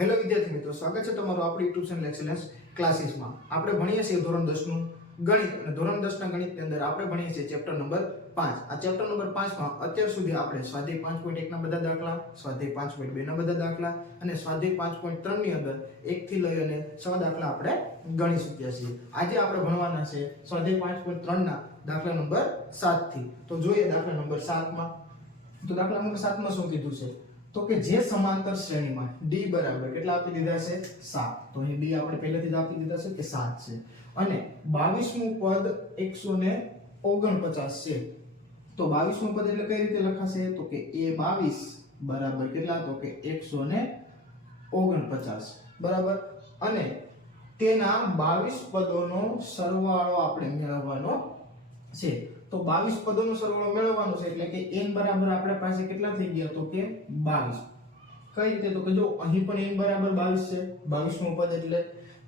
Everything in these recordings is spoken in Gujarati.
હેલો વિદ્યાર્થી મિત્રો, સ્વાગત છે તમારું આપણી યુટ્યુબ ચેનલ એક્સેલન્સ ક્લાસીસમાં. આપણે ભણીએ છીએ ધોરણ 10 નું ગણિત અને ધોરણ 10 ના ગણિતની અંદર આપણે ભણીએ છીએ ચેપ્ટર નંબર 5. આ ચેપ્ટર નંબર 5 માં અત્યાર સુધી આપણે સ્વાધ્યાય 5.1 ના બધા દાખલા, સ્વાધ્યાય 5.2 ના બધા દાખલા અને સ્વાધ્યાય 5.3 ની અંદર 1 થી લઈ અને 6 દાખલા આપણે ગણી ચૂક્યા છીએ. આજે આપણે ભણવાના છે સ્વાધ્યાય 5.3 ના દાખલા નંબર 7 થી. તો જોઈએ દાખલા નંબર 7 માં. તો દાખલા નંબર 7 માં શું કીધું છે? તો કે જે સમાંતર શ્રેણીમાં d બરાબર કેટલા આપી દીધા છે? 7. તો અહીં d આપણે પહેલેથી જ આપી દીધા છે કે 7 છે અને 22મું પદ 149 છે. તો 22મું પદ એટલે કઈ રીતે લખાશે? તો કે a22 બરાબર કેટલા? તો કે 149 બરાબર. અને તેના 22 પદોનો સરવાળો આપણે મેળવવાનો છે. તો 22 પદોનો સરવાળો મેળવવાનો છે એટલે કે n બરાબર આપણા પાસે કેટલા થઈ ગયા? તો કે 22. કઈ રીતે? તો કે જો અહીં પણ n બરાબર 22 છે, 22મું પદ એટલે,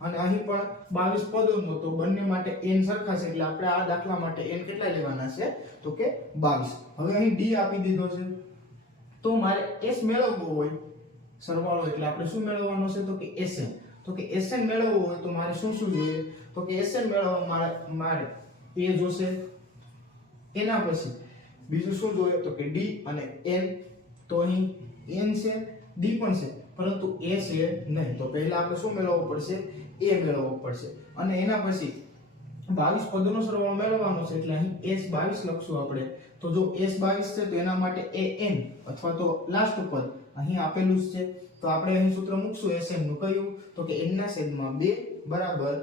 અને અહીં પણ 22 પદોનો, તો બંને માટે n સરખા છે એટલે આપણે આ દાખલા માટે n કેટલા લેવાના છે? તો કે 22. હવે અહીં d આપી દીધો છે તો મારે s મેળવવો હોય સરવાળો એટલે આપણે શું મેળવવાનો છે? તો કે sn. તો કે sn મેળવવો હોય તો મારે શું શું જોઈએ? તો કે sn મેળવવા મારે a જોશે, એના પછી બીજું શું જોઈએ? તો કે d અને n. તો અહીં n છે, d પણ છે, પરંતુ a છે નહીં. તો પહેલા આપણે શું મેળવવું પડશે? a મેળવવો પડશે. અને એના પછી 22 પદોનો સરવાળો મેળવવાનો છે એટલે અહીં s22 લખશું આપણે. તો જો s22 છે તો એના માટે an અથવા તો લાસ્ટ પદ અહીં આપેલું જ છે. તો આપણે અહીં સૂત્ર મૂકશું sn નું. કયું? તો કે n/2 બરાબર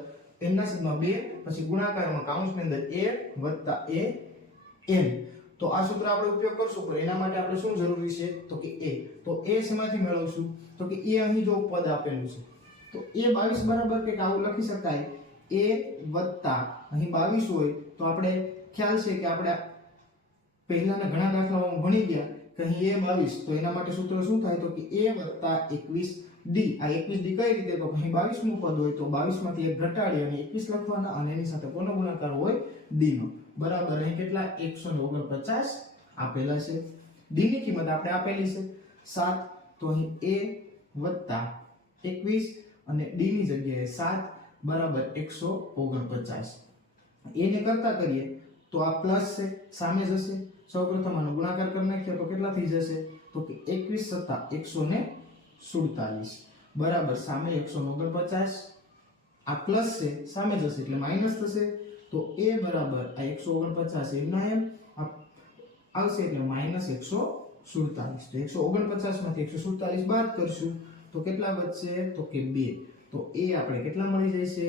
n/2 પછી ગુણાકારમાં કૌંસની અંદર a વત્તા an. તો આ સૂત્ર આપણે ઉપયોગ કરશું પણ એના માટે આપણે શું જરૂરી છે? તો કે a. તો a શેમાંથી મેળવશું? તો કે a અહીં જો પદ આપેલું છે તો a22 બરાબર કે આવું લખી શકાય a વત્તા અહીં 22 હોય તો આપણે ખ્યાલ છે કે આપણે પહેલાના ઘણા દાખલાઓમાં ભણી ગયા કે અહીં a22 તો એના માટે સૂત્ર શું થાય? તો કે a વત્તા 21d. આ 21d કઈ રીતે? તો અહીં 22મું પદ હોય તો 22 માંથી 1 ઘટાડી અને 21 લખવાના અને એની સાથે કોનો ગુણાકાર હોય? d નો. બરાબર. અહીં કેટલા? 149 આપેલા છે. d ની કિંમત આપણે આપેલી છે 7. તો અહીં a વત્તા 21 અને d ની જગ્યાએ 7 બરાબર 149. a ને કરતા કરીએ તો આ પ્લસ છે, સામે જશે. સૌપ્રથમ આનો ગુણાકાર કરી નાખીએ તો કેટલા થઈ જશે? તો કે 21 + 147 બરાબર સામે 149. આ પ્લસ છે, સામે જશે એટલે માઈનસ થશે. તો a બરાબર આ 149 એમના એમ આવશે એટલે -147. તો 149 માંથી 147 બાદ કરશું તો કેટલા બચશે? તો કે 2. તો a આપણે કેટલા મળી જાય છે?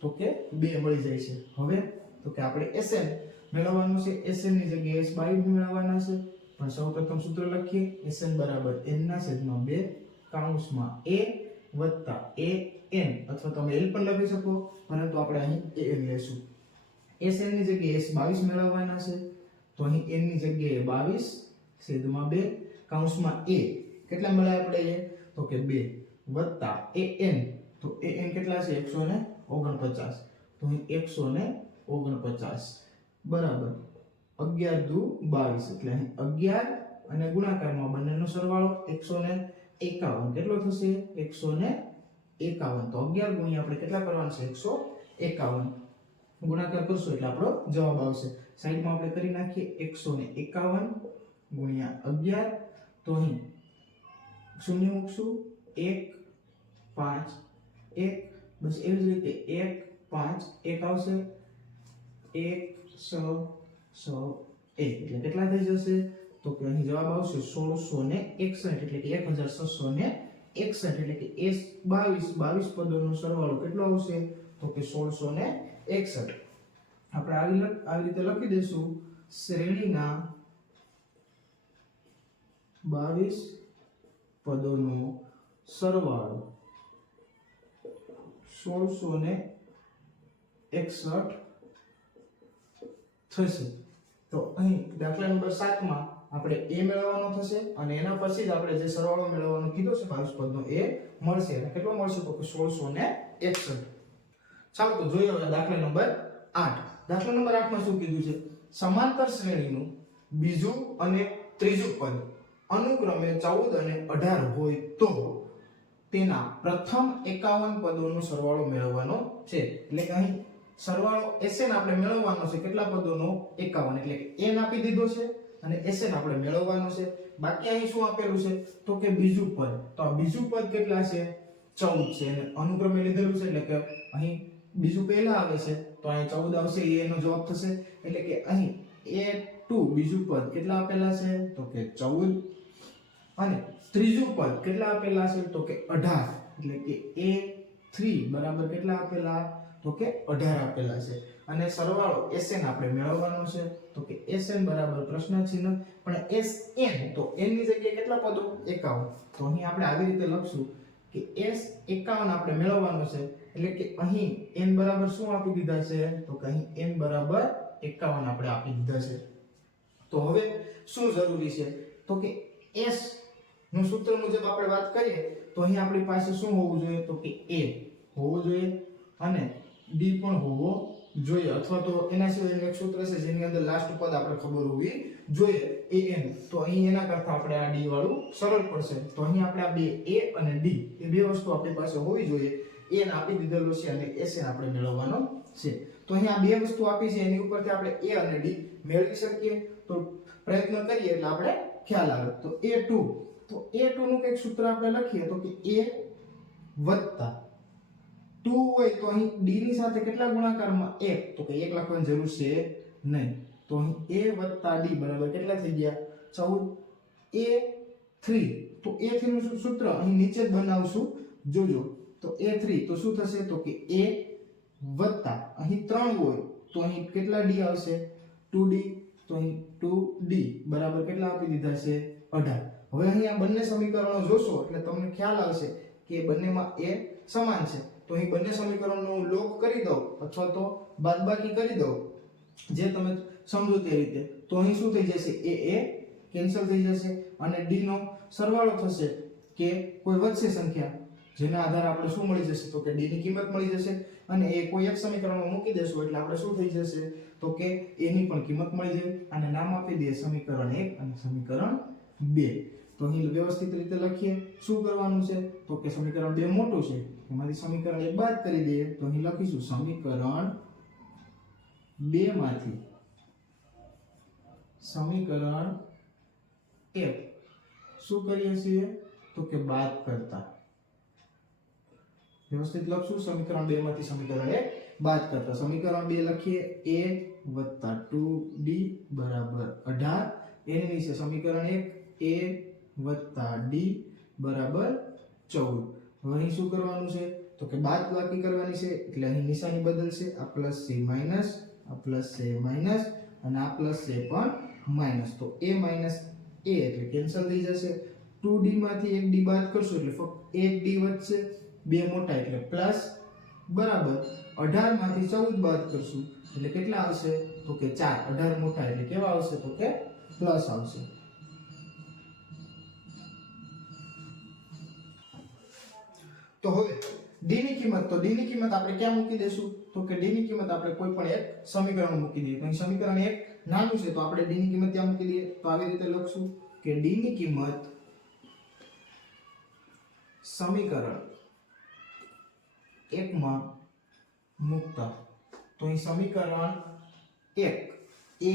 તો કે 2 મળી જાય છે. હવે તો કે આપણે sn મેળવવાનું છે. sn ની જગ્યાએ s22 મેળવવાના છે. પણ સૌપ્રથમ સૂત્ર લખીએ. sn બરાબર n/2 કૌંસમાં a વત્તા an અથવા તમે l પણ લખી શકો પરંતુ આપણે અહીં an લેશું. sn ની જગ્યાએ s22 મેળવવાના છે. તો અહીં n ની જગ્યાએ 22/2 કૌંસમાં a કેટલા મળ્યા આપણે? તો કે 2 વત્તા an. તો an કેટલા છે? 149. તો અહીં 149 બરાબર 11 દુ 22 એટલે અહીં 11 અને ગુણાકારમાં બંનેનો સરવાળો 151. કેટલો થશે? 151. તો 11 ગુણ્યા આપણે કેટલા કરવાનું છે? 151 ગુણાકાર કરશું એટલે આપણો જવાબ આવશે. સાઈડમાં આપણે કરી નાખીએ 151 ગુણ્યા 11. તો અહીં શૂન્ય મૂકશું 1 5 1 બસ એવી જ રીતે 1 5 1 આવશે 1 6 6 1 એટલે કેટલા થઈ જશે? તો કે અહીં જવાબ આવશે 1661 એટલે કે 1661 એટલે કે s22 પદોનો સરવાળો કેટલો આવશે? તો કે 1661. આપણે આવી રીતે લખી દઈશું શ્રેણીના 22 પદોનો સરવાળો 1661 થશે. તો અહીં દાખલા નંબર 7 માં આપણે a મેળવવાનો થશે અને એના પછી જ આપણે જે સરવાળો મેળવવાનો કીધો છે 22 પદનો એ મળશે. અને કેટલો મળશે? તો કે 1661. ચાલો તો જોઈએ હવે દાખલા નંબર 8. દાખલા નંબર 8 માં શું કીધું છે? સમાંતર શ્રેણીનું બીજું અને ત્રીજું પદ અનુક્રમે 14 અને 18 હોય તો તેના પ્રથમ 51 પદોનો સરવાળો મેળવવાનો છે. એટલે કે અહીં સરવાળો Sn આપણે મેળવવાનો છે કેટલા પદોનો 51, એટલે કે n આપી દીધો છે અને Sn આપણે મેળવવાનો છે. બાકી અહીં શું આપેલું છે તો કે બીજું પદ. તો આ બીજું પદ કેટલા છે 14 છે અને અનુક્રમે લીધેલું છે એટલે કે અહીં બીજું પહેલા આવે છે તો અહીં 14 આવશે, એ એનો જવાબ થશે. એટલે કે અહીં A2 બીજું પદ કેટલા આપેલા છે તો કે 14 અને ત્રીજું પદ કેટલા આપેલા છે તો કે 18, એટલે કે A3 બરાબર કેટલા આપેલા તો કે 18 આપેલા છે. અને સરવાળો Sn આપણે મેળવવાનો છે તો કે Sn બરાબર પ્રશ્ન ચિહ્ન પણ Sn તો n ની જગ્યાએ કેટલા પદો 51. તો અહીં આપણે આવી રીતે લખશું કે S51 આપણે મેળવવાનો છે. એટલે કે અહીં n બરાબર શું આપી દીધા છે તો કે અહીં n બરાબર 51 આપણે આપી દીધા છે. તો હવે શું જરૂરી છે તો કે S નું સૂત્ર મુજબ આપણે વાત કરીએ તો અહીં આપણી પાસે શું હોવું જોઈએ તો કે A હોવું જોઈએ અને D પણ હોવો જોઈએ, અથવા તો એના સિવાયનું એક સૂત્ર છે જેની અંદર લાસ્ટ પદ આપણે ખબર હોવી જોઈએ an. તો અહીં એના કરતા આપણે આ D વાળું સરળ પડશે. તો અહીં આપણે આ બે A અને D એ બે વસ્તુ આપણી પાસે હોવી જોઈએ. n આપી દીધેલો છે અને Sn આપણે મેળવવાનો છે. તો અહીં આ બે વસ્તુ આપી છે એની ઉપરથી આપણે A અને D મેળવી શકીએ. તો પ્રયત્ન કરીએ એટલે આપણે ખ્યાલ આવે. તો A2 તો A2 નું કઈક સૂત્ર આપણે લખીએ તો કે A વત્તા 2 હોય તો અહીં D ની સાથે કેટલા ગુણાકારમાં 1, તો કે 1 લખવાની જરૂર છે નહીં. તો અહીં A વત્તા D બરાબર કેટલા થઈ ગયા 14. A3 તો A3 નું સૂત્ર અહીં નીચે જ બનાવશું જોજો. તો A3 તો શું થશે તો કે A વત્તા અહીં 3 હોય તો અહીં કેટલા D આવશે 2D. તો અહીં 2D બરાબર કેટલા આપી દીધા છે 18. હવે અહીં આ બંને સમીકરણો જોશો એટલે તમને ખ્યાલ આવશે કે બંનેમાં A સમાન છે. તો અહીં બંને સમીકરણનો હું લોગ કરી દઉં અથવા તો બાદબાકી કરી દઉં જે તમે સમજો તે રીતે. તો અહીં શું થઈ જશે A કેન્સલ થઈ જશે અને D નો સરવાળો થશે કે કોઈ વધશે સંખ્યા જેના આધારે આપણે શું મળી જશે તો કે D ની કિંમત મળી જશે અને એ કોઈ એક સમીકરણમાં મૂકી દેશું એટલે આપણે શું થઈ જશે તો કે A ની પણ કિંમત મળી જાય અને નામ આપી દઈએ સમીકરણ 1 અને સમીકરણ 2. તો અહીં વ્યવસ્થિત રીતે લખીએ શું કરવાનું છે તો કે સમીકરણ 2 મોટું છે એમાંથી સમીકરણ 1 બાદ કરી દઈએ. તો અહીં લખીશું સમીકરણ 2 માંથી સમીકરણ 1 શું કરીએ છીએ તો કે બાદ કરતા. વ્યવસ્થિત લખશું સમીકરણ 2 માંથી સમીકરણ 1 બાદ કરતા. સમીકરણ 2 લખીએ A વત્તા 2D બરાબર 18. એની નીચે સમીકરણ 1 A વત્તા D બરાબર 14. હવે અહીં શું કરવાનું છે તો કે બાદબાકી કરવાની છે એટલે અહીં નિશાની બદલશે. આ પ્લસ છે માઈનસ, આ પ્લસ છે માઈનસ અને આ પ્લસ છે પણ માઈનસ. તો A માઈનસ A એટલે કેન્સલ થઈ જશે. 2D માંથી 1D બાદ કરશો એટલે ફક્ત 1D વધશે. બે મોટા એટલે પ્લસ બરાબર 18 માંથી 14 બાદ કરશું એટલે કેટલા આવશે તો કે 4. 18 મોટા એટલે કેવા આવશે તો કે પ્લસ આવશે. તો હવે D ની કિંમત આપણે ક્યાં મૂકી દેશું તો કે D ની કિંમત આપણે કોઈ પણ એક સમીકરણમાં મૂકી દઈએ. તો સમીકરણ 1 નાનું છે તો આપણે D ની કિંમત ત્યાં મૂકી દઈએ. તો આવી રીતે લખશું કે D ની કિંમત સમીકરણ 1 માં મૂકતા. તો અહીં સમીકરણ 1 A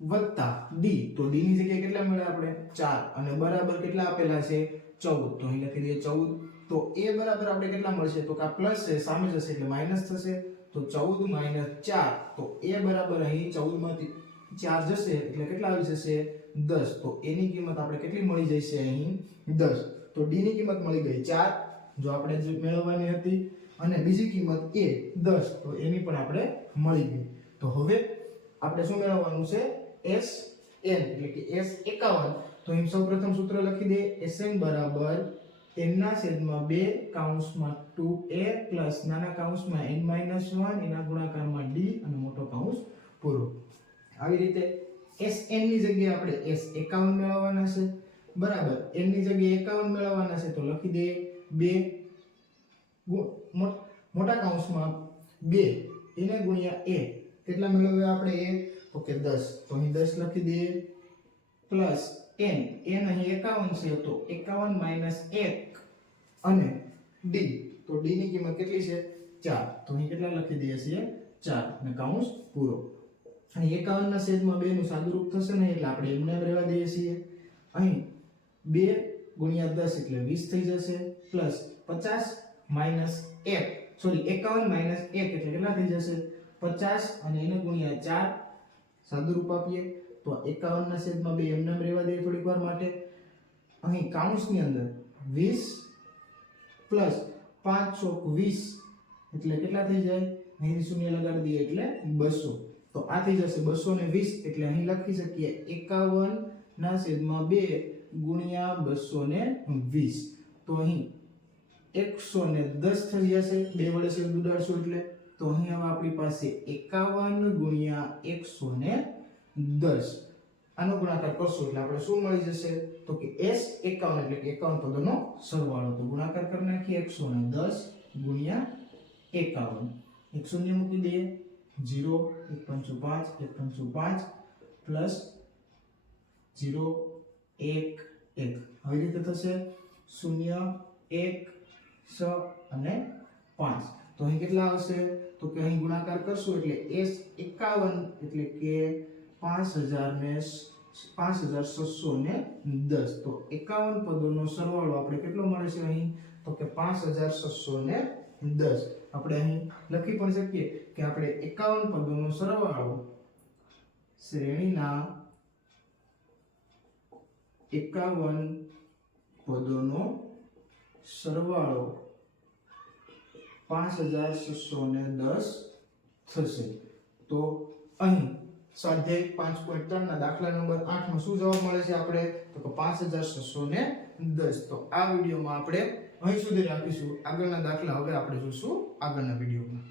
વત્તા D તો D ની જગ્યાએ કેટલા મળ્યા આપણે 4 અને બરાબર કેટલા આપેલા છે 14. તો અહીં લખી દઈએ 14. તો A બરાબર આપણે કેટલા મળશે તો કે આ પ્લસ છે સામે જશે એટલે માઈનસ થશે. તો 14 માઈનસ 4 તો A બરાબર અહીં 14 માંથી 4 જશે એટલે કેટલા આવી જશે 10. તો A ની કિંમત આપણે કેટલી મળી જશે અહીં 10. તો D ની કિંમત મળી ગઈ 4 જો આપણે જે મેળવવાની હતી અને બીજી કિંમત A 10 તો એની પણ આપણે મળી ગઈ. તો હવે આપણે શું મેળવવાનું છે Sn એટલે કે S51. તો અહીં સૌપ્રથમ સૂત્ર લખી દઈએ Sn બરાબર n ના છેદમાં 2 કૌંસમાં 2a પ્લસ નાના કૌંસમાં n માઈનસ 1 એના ગુણાકારમાં d અને મોટો કૌંસ પૂરો. આવી રીતે Sn ની જગ્યાએ આપણે S51 મેળવવાના છે બરાબર. n ની જગ્યાએ 51 મેળવવાના છે તો લખી દઈએ 2 મોટા કૌંસમાં 2 એને ગુણ્યા a કેટલા મેળવ્યા આપણે a તો કે 10. તો અહીં 10 લખી દઈએ પ્લસ n અહીં 51 છે તો 51 માઈનસ 1 અને ડી, તો ડી ની કિંમત કેટલી છે 4, તો અહીં કેટલા લખી દઈએ છીએ 4 અને કૌંસ પૂરો. અહીં 51 ના છેદમાં 2 નું સાદુરૂપ થશે ને એટલે આપણે એમને એમ રહેવા દઈએ છીએ. અહીં 2 ગુણ્યા 10 એટલે 20 થઈ જશે પ્લસ 50 માઈનસ 1 સોરી 51 માઈનસ 1 એટલે કેટલા થઈ જશે 50 અને એને ગુણ્યા 4 સાદુરૂપ આપીએ તો 51 ના છેદમાં 2 એમને એમ રહેવા દઈએ થોડીક વાર માટે. અહીં કૌંસની અંદર 20 પ્લસ 5 ચોક 20 એટલે કેટલા થઈ જાય અહીં શૂન્ય લગાડી દઈએ એટલે 200, તો આ થઈ જશે 220 એટલે અહીં લખી શકીએ 51 ના છેદમાં 2 ગુણ્યા 220, તો અહીં 110 થઈ જશે 2 વડે છેદ ઉડાડશું એટલે, તો અહીં હવે આપણી પાસે 51 ગુણ્યા 110 આનો ગુણાકાર કરશું એટલે આપણે શું મળી જશે તો કે s 51 એટલે કે 51 પદોનો સરવાળો. તો ગુણાકાર કરી નાખીએ 110 ગુણ્યા 51, એક શૂન્ય મૂકી દઈએ 0 1 5 5 1 5 5 પ્લસ 0 1 1, આવી રીતે થશે 0 1 6 અને 5, તો અહીં કેટલા આવશે તો કે અહીં ગુણાકાર કરશું એટલે s 51 એટલે કે 5610, તો 51 પદોનો સરવાળો આપણે કેટલો મળે છે અહીં તો કે 5610. આપણે અહીં લખી પણ શકીએ કે આપણે 51 પદોનો સરવાળો શ્રેણીના 51 પદોનો સરવાળો 5610 થશે. તો અહીં સ્વાધ્યાય 5.3 ના દાખલા નંબર 8 માં શું જવાબ મળે છે આપણે તો કે 5610. તો આ વિડિયોમાં આપણે અહીં સુધી રાખીશું. આગળના દાખલા હવે આપણે જોઈશું આગળના વિડિયોમાં.